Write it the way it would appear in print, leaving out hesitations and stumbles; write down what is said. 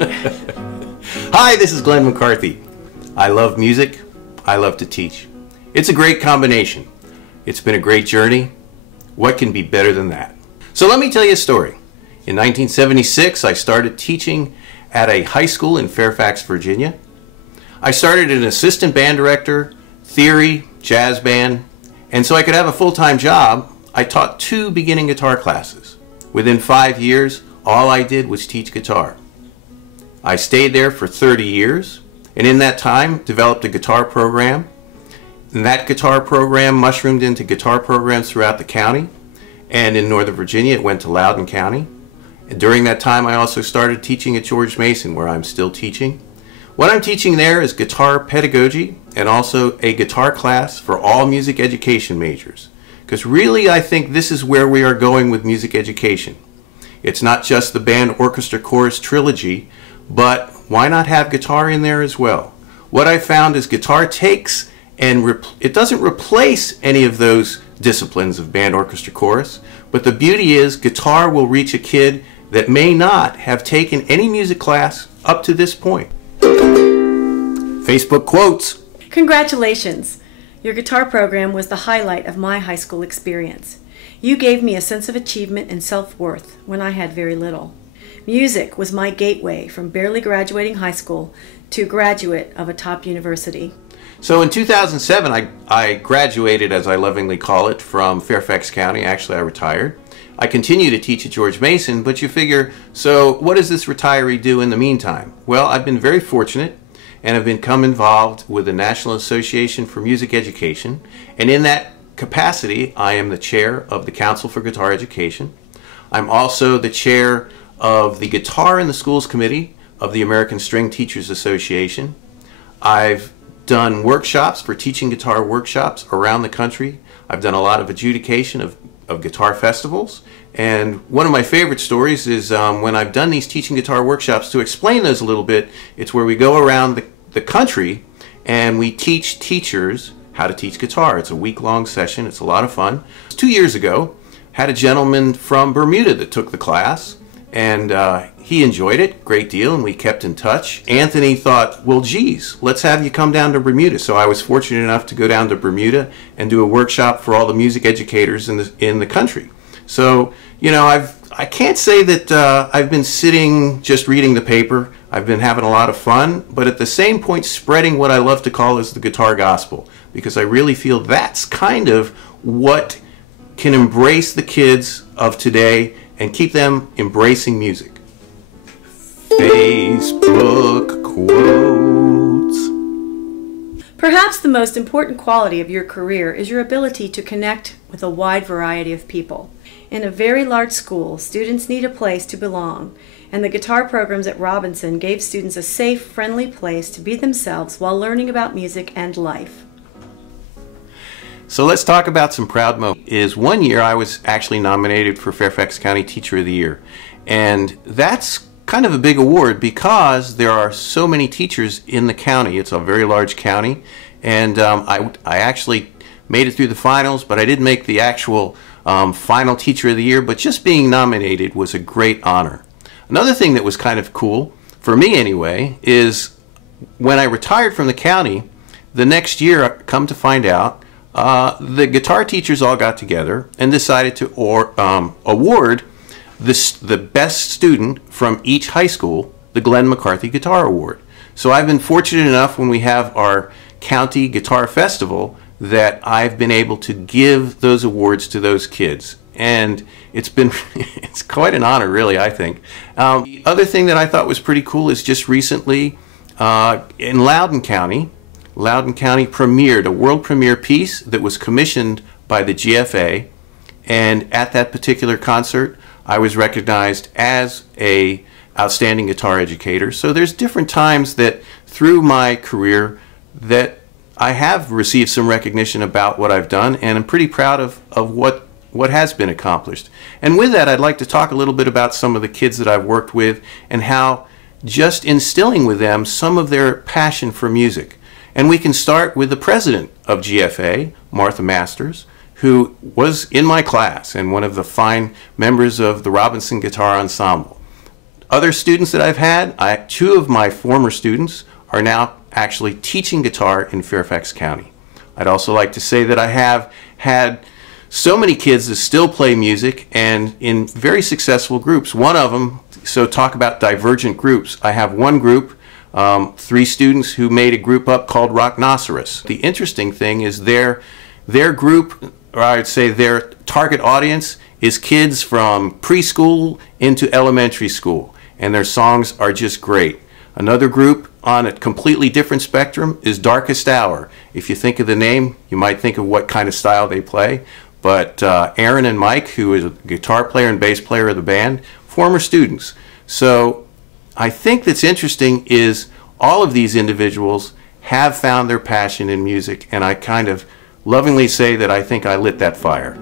Hi, this is Glen McCarthy. I love music. I love to teach. It's a great combination. It's been a great journey. What can be better than that? So let me tell you a story. In 1976, I started teaching at a high school in Fairfax, Virginia. I started as an assistant band director, theory, jazz band, and so I could have a full-time job, I taught 2 beginning guitar classes. Within 5 years, all I did was teach guitar. I stayed there for 30 years, and in that time developed a guitar program. And that guitar program mushroomed into guitar programs throughout the county, and in Northern Virginia it went to Loudoun County. And during that time I also started teaching at George Mason, where I'm still teaching. What I'm teaching there is guitar pedagogy and also a guitar class for all music education majors. Because really I think this is where we are going with music education. It's not just the band, orchestra, chorus trilogy, but why not have guitar in there as well? What I found is guitar takes and it doesn't replace any of those disciplines of band, orchestra, chorus, but the beauty is guitar will reach a kid that may not have taken any music class up to this point. Facebook quotes. Congratulations! Your guitar program was the highlight of my high school experience. You gave me a sense of achievement and self-worth when I had very little. Music was my gateway from barely graduating high school to graduate of a top university. So in 2007, I graduated, as I lovingly call it, from Fairfax County. Actually, I retired. I continue to teach at George Mason, but you figure, so what does this retiree do in the meantime? Well, I've been very fortunate and have become involved with the National Association for Music Education, and in that capacity, I am the chair of the Council for Guitar Education. I'm also the chair of the Guitar in the Schools Committee of the American String Teachers Association. I've done workshops for teaching guitar workshops around the country. I've done a lot of adjudication of guitar festivals. And one of my favorite stories is when I've done these teaching guitar workshops. To explain those a little bit, it's where we go around the country and we teach teachers how to teach guitar. It's a week-long session. It's a lot of fun. 2 years ago, had a gentleman from Bermuda that took the class, and he enjoyed it a great deal, and we kept in touch. Anthony thought, well, geez, let's have you come down to Bermuda. So I was fortunate enough to go down to Bermuda and do a workshop for all the music educators in the country. So, you know, I can't say that I've been sitting just reading the paper. I've been having a lot of fun, but at the same point spreading what I love to call as the guitar gospel, because I really feel that's kind of what can embrace the kids of today and keep them embracing music. Facebook quotes. Perhaps the most important quality of your career is your ability to connect with a wide variety of people. In a very large school, students need a place to belong, and the guitar programs at Robinson gave students a safe, friendly place to be themselves while learning about music and life. So let's talk about some proud moments. One year I was actually nominated for Fairfax County Teacher of the Year, and that's kind of a big award because there are so many teachers in the county. It's a very large county, and I actually made it through the finals, but I didn't make the actual final Teacher of the Year, but just being nominated was a great honor. Another thing that was kind of cool, for me anyway, is when I retired from the county, the next year, come to find out, the guitar teachers all got together and decided to award the best student from each high school the Glen McCarthy Guitar Award. So I've been fortunate enough when we have our county guitar festival that I've been able to give those awards to those kids. And it's been, it's quite an honor, really, I think. The other thing that I thought was pretty cool is just recently in Loudoun County premiered a world premiere piece that was commissioned by the GFA, and at that particular concert I was recognized as a outstanding guitar educator. So there's different times that through my career that I have received some recognition about what I've done, and I'm pretty proud of what has been accomplished. And with that, I'd like to talk a little bit about some of the kids that I've worked with and how just instilling with them some of their passion for music. And we can start with the president of GFA, Martha Masters, who was in my class and one of the fine members of the Robinson Guitar Ensemble. Other students that I've had, two of my former students are now actually teaching guitar in Fairfax County. I'd also like to say that I have had so many kids that still play music and in very successful groups. One of them, so talk about divergent groups. I have one group, 3 students who made a group up called Rocknoceros. The interesting thing is their group, or I'd say their target audience, is kids from preschool into elementary school, and their songs are just great. Another group on a completely different spectrum is Darkest Hour. If you think of the name, you might think of what kind of style they play. But Aaron and Mike, who is a guitar player and bass player of the band, former students. So I think that's interesting is all of these individuals have found their passion in music, and I kind of lovingly say that I think I lit that fire.